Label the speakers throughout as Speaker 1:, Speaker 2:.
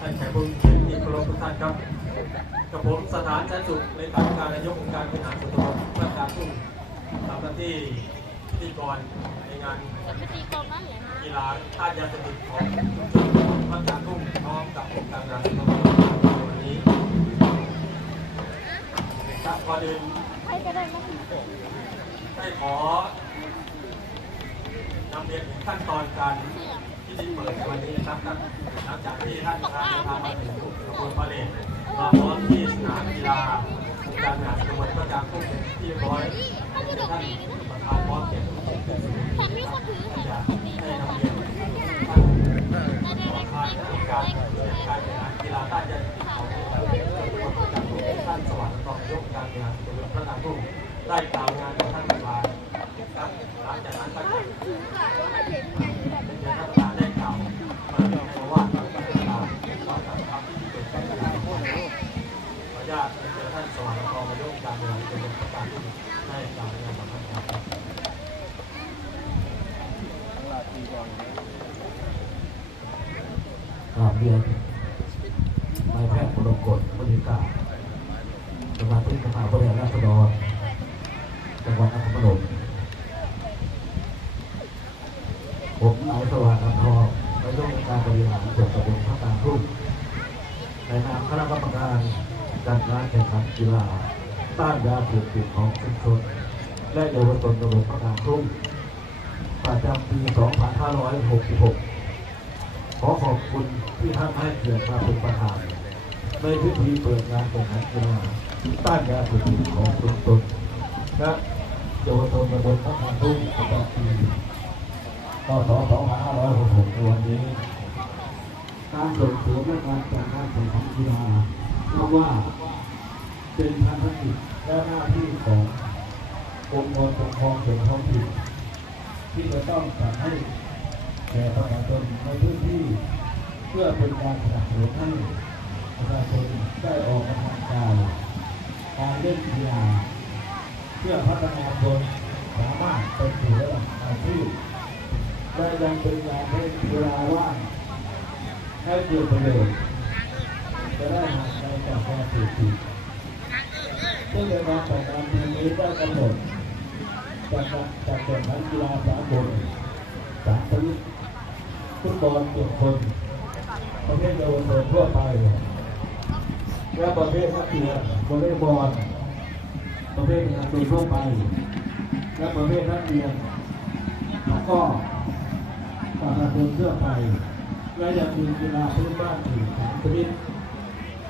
Speaker 1: ท่านแขกผู้มีเคารพทุกท่านครับกับผมสถานชัยสุขเลขาธิการนายกองค์การบริหารส่วนตำบลบ้านกางทุ่งทำหน้าที่พิธีกรในงาน
Speaker 2: กี
Speaker 1: ฬาท่ายาสติดของชุมชนบ้านกางทุ่งพร้อมกับองค์การบริหารส่วนตำบลในวันนี้ครับก่อนอื่น
Speaker 2: ใครก็ได้นะ
Speaker 1: ได้ขอนำเรียนถึงขั้นตอนการ พิธีเปิดในวันนี้นะครับครับหลังจากที่ท่านประธานเดินทามาถึงกระบวนพาเลทมาพร้อมที่สนามกีฬาองค์การบริหารส่วนตำบลบ้านกางทุ่งเป็นที่เรียบร้อยท่านประธานพร้อมเก็บทุกสิ่งทุกสิ่ง
Speaker 2: ฉันมีคนถือ
Speaker 1: อยาก
Speaker 2: ตี
Speaker 1: ให้นำเรียนท่าน
Speaker 2: ได้ได้
Speaker 1: ประธานการการแข่งขันกีฬาต้านยาเสพติดขององค์การบริหารส่วนตำบลบ้านกลางทุ่งท่านสวัสดิ์รองนายกอการบริหารส่วนตำบลบ้านกลางทุ่งได้กล่าว กราบเรียนนา
Speaker 3: ยแพทย์ปรกฎบริการสมาชิกสภาผู้แทนราษฎรจังหวัดนครพนมผมนายสวัสดิ์อัมทองนายกองค์การบริหารส่วนตำบลพระกลางทุ่งในนามคณะกรรมการจัดงานแข่งขันกีฬา ต้านยาเสพติดของชุมชนและเยาวชนตำบลพระกลางทุ่งประจำปี 2566 ขอขอบคุณที่ท่านให้เกียรติมาเป็นประธานในพิธีเปิดงานแข่งขันกีฬาต้านยาเสพติดของชุมชนและเยาวชนตำบลพระกลางทุ่งประจำปีพศ2566ในวันนี้การส่งเสริมและการจัดการแข่งขันกีฬาเพราะว่าเป็นภารกิจ และหน้าที่ขององค์กรปกครองส่วนท้องถิ่นที่จะต้องจัดให้แก่ประชาชนในพื้นที่เพื่อเป็นการสนับสนุนให้ประชาชนได้ออกกำลังกายการเล่นกีฬาเพื่อพัฒนาตนสามารถเป็นผู้ระดับอาชีพและยังเป็นการให้เวลาว่างให้เกิดประโยชน์จะได้ห่างไกลจากยาเสพติดซึ่ งในการจัดการปีนี้ได้กำหนดจัดกจัดแข่งขันกีฬาสากลสามชนิดฟุตบอลเจ็ดคนประเภทเยาวชนทั่วไปและประเภทนักเรียนวอลเลย์บอลประเภทงานโดยทั่วไป และประเภทนักเรียนแล้วก็ประชาชนทั่วไปและยังมีกีฬาพื้นบ้านอีกสามชนิด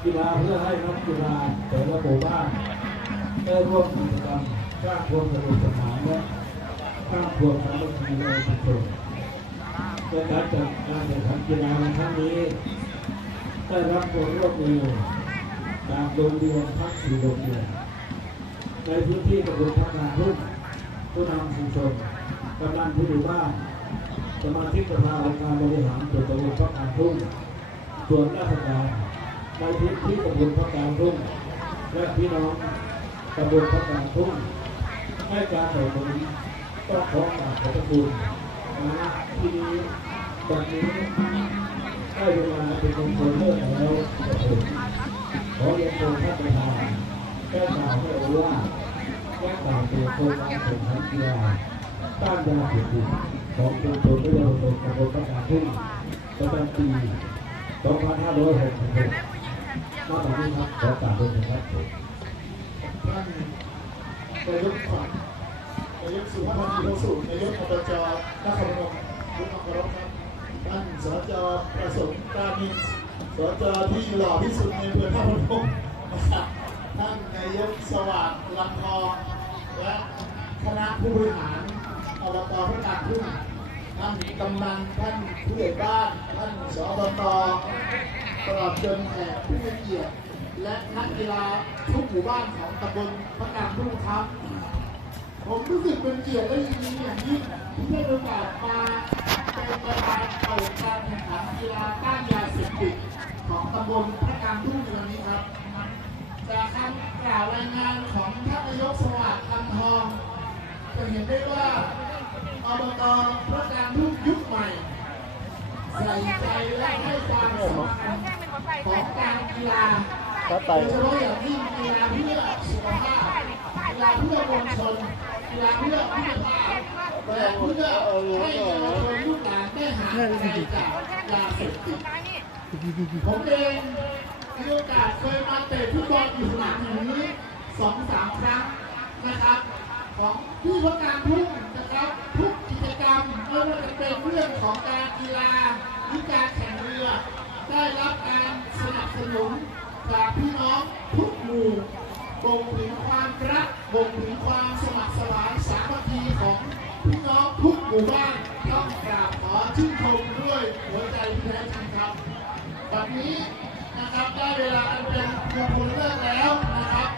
Speaker 3: กีฬาเพื่อให้นักกีฬาแต่ละหมู่บ้าน ได้ร่วมกิจกรรมสร้างความสนุกสนานและสร้างความสามัคคีในชุมชนในการจัดการแข่งขันกีฬาในครั้งนี้ ได้รับความร่วมมือจากโรงเรียนทั้งสี่โรงเรียนในพื้นที่ตำบลพัฒนาทุ่งผู้นำชุมชนกำนันผู้อยู่บ้านสมาชิกสภาองค์การบริหารส่วนตำบลพระกลางทุ่งส่วนราชการในพื้นที่ตำบลพระกลางทุ่งและพี่น้อง ตำบลพระกลาทุ่งให้การสนับสนุนต้องขอกราบขอบพระคุณนะที่นี้ตอนนี้ได้เวลาเป็นมงคลเลิกแล้วขอเรียนเชิญท่านประธานแก้ข่าวให้รู้ว่าแก้ข่าวเกี่ยวกับการแข่งขันกีฬาต้านยาเสพติดของชุมชนและเยาวชนตำบลประกาทุ่งประจำปี2566มาต่อนนี้ครับขอกราบเรียนครับ
Speaker 4: ท่านนายกขวัญนายกสุภาพพันธ์โสุนายกอบจนครพนมทุกท่านเคารพครับท่านสจประสงค์การมินสจที่หล่อที่สุดในอำเภอท่าพนมนะครับท่านนายกสวัสดิ์ลำทองและคณะผู้บริหารอบตพระการทุ่งท่านกำนันท่านผู้ใหญ่บ้าน ท่านสอบตตลอดจนแขกผู้มีเกียรติ และนักกีฬาทุกหมู่บ้านของตำบลพระกางทุ่งครับ ผมรู้สึกเป็นเกียรติและยินดีอย่างยิ่งที่ได้โอกาสมาเป็นประธานเปิดการแข่งขันกีฬาต้านยาเสพติดของตำบลพระกางทุ่งในวันนี้ครับจากคำกล่าวรายงานของท่านนายกสวัสดิ์คำทองจะเห็นได้ว่าอบตพระกางทุ่งยุคใหม่ใส่ใจและให้ความสำคัญของการกีฬา โดยเฉพาะอย่างยิ่กีฬาเพื่อสุขภาพกีฬาเพื่อมวลชนกีฬาเพื่อผู้ภาพแต่เพื่อให้เยาวชนลูกหลานได้หางไกลจากยาเสพติดผมเองมีโอกาสเคยมาเตะฟุตบอลอยู่สนามแห่งนี้สองสามครั้งนะครับ ของผู้ประการทุ่งนะครับทุกกิจกรรมไม่ว่าจะเป็นเรื่องของการกีฬาหรือการแข่งเรือ ได้รับการสนับสนุน จากพี่น้องทุกหมู่บ่งถึงความรักบ่งถึงความสมัครสมานสามัคคีของพี่น้องทุกหมู่บ้านต้องกราบขอชื่นชมด้วยหัวใจที่แท้จริงครับวันนี้นะครับได้เวลาอันเป็นมงคลเลิกแล้วนะครับ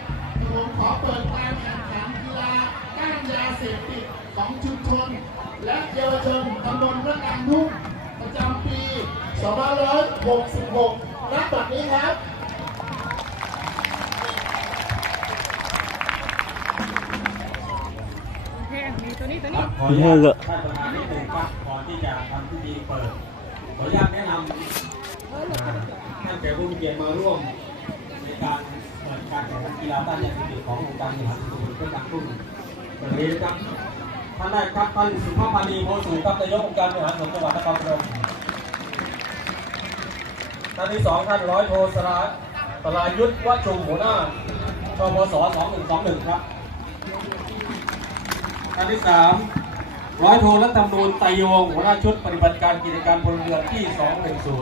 Speaker 4: ผมขอเปิดการแข่งขันกีฬาก้านยาเสพติดของชุมชน และเยาวชนตำบลพระกลางทุ่งประจำปี 2566ณบัดนี้ครับ
Speaker 1: ครับ ขออนุญาตท่านประธานนิดนึงครับก่อนที่จะทำพิธีเปิด ขออนุญาตแนะนำท่านแขกผู้มีเกียรติมาร่วมในการเปิดการแข่งขันกีฬาต้านยาเสพติดขององค์การบริหารส่วนตำบลเพื่อการทุ่งวันนี้นครับท่านแรกครับท่านสุภาพพานีโพสูครับนายกองค์การบริหารส่วนจังหวัดนครพนมท่านที่สองท่านร้อยโทสราสรายุทธวัชชุมหัวหน้าชพศ2121ครับ ท่านที่สามร้อยโทรัตำนูนไตรโยงหัวหน้าชุดปฏิบัติการกิจการพลเรือนที่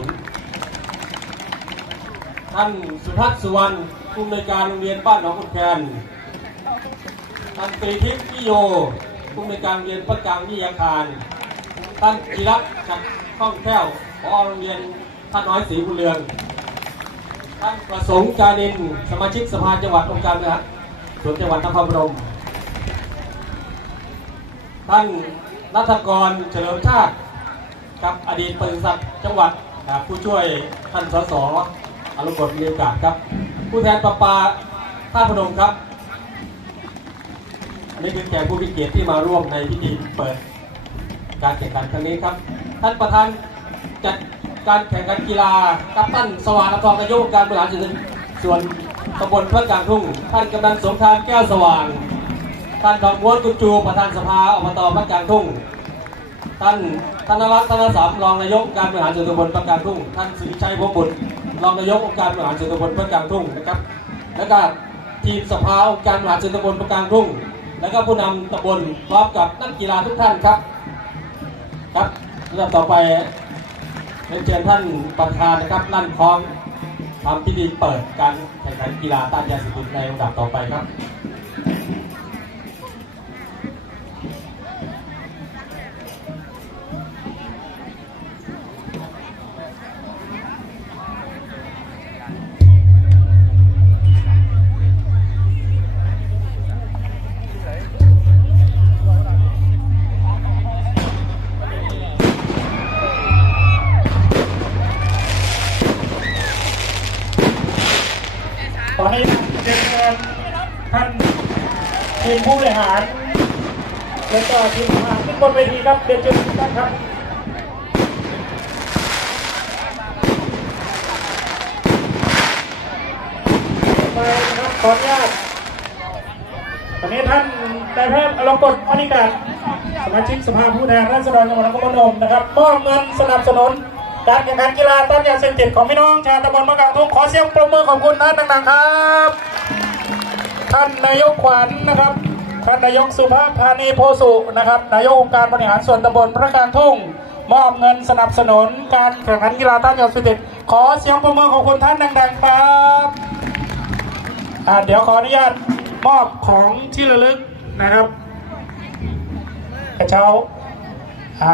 Speaker 1: 210 ท่านสุทัศน์สุวรรณผู้อำนวยการโรงเรียนบ้านหนองขุนแคนท่านตรีทิพย์พิโยผู้อำนวยการโรงเรียนประกลางวิทยาคาร ท่านจิรัตน์จักรข้องแก้วผอโรงเรียนท่านน้อยศรีบุญเรือง ท่านประสงค์จานินสมาชิกสภาจังหวัดองค์การบริหารส่วนจังหวัดนครพนม ท่านนัทกรเฉลิมชาติกับอดีตปศุสัตว์จังหวัดผู้ช่วยท่านสสอารมณ์กฎมีโอกาสครับ ผู้แทนประปาท่าพนมครับ อันนี้เป็นแขกผู้มีเกียรติที่มาร่วมในพิธีเปิด การแข่งขันครั้งนี้ครับ ท่านประธานจัดการแข่งขันกีฬากัปตันสว่างนครนายกการบริหารส่วนตำบลพระกลางทุ่ง ท่านกำนันสงครามแก้วสว่าง ท่านทองม้วนกุญจูประธานสภาอบตพระกลางทุ่ง ท่านธนรัตน์ธนสามรองนายกการบริหารส่วนตำบลพระกลางทุ่ง ท่านสุริชัยพรหมบุตรรองนายกองค์การบริหารส่วนตำบลพระกลางทุ่งนะครับ แล้วก็ทีมสภาองค์การบริหารส่วนตำบลพระกลางทุ่ง แล้วก็ผู้นำตำบลพร้อมกับนักกีฬาทุกท่านครับ ครับลำดับต่อไปเรียนเชิญท่านประธานนะครับนั่นคล้องทำพิธีเปิดการแข่งขันกีฬาต้านยาเสพติดในลำดับต่อไปครับ
Speaker 5: ขอให้เรียนเชิญท่านทีมผู้บริหารและก็ทีมทหารขึ้นบนเวทีครับเรียนเชิญทุกท่านครับไปนะครับขออนุญาตวันนี้ท่านนายแพทย์อลงกฎมณิการสมาชิกสภาผู้แทนราษฎรจังหวัดนครพนมนะครับมอบเงินสนับสนุน การแข่งขันกีฬาต้านยาเสพติดของพี่น้องชาวตำบลมะกางทุ่งขอเสียงปรบมือขอบคุณท่านดังๆครับ ท่านนายกขวัญนะครับท่านนายกสุภาพพานีโพสุนะครับ นายกองค์การบริหารส่วนตำบลพระกลางทุ่ง มอบเงินสนับสนุนการแข่งขันกีฬาต้านยาเสพติดขอเสียงปรบมือขอบคุณท่านดังๆครับอ่าเดี๋ยวขออนุญาตมอบของที่ระลึกนะครับกระเช้า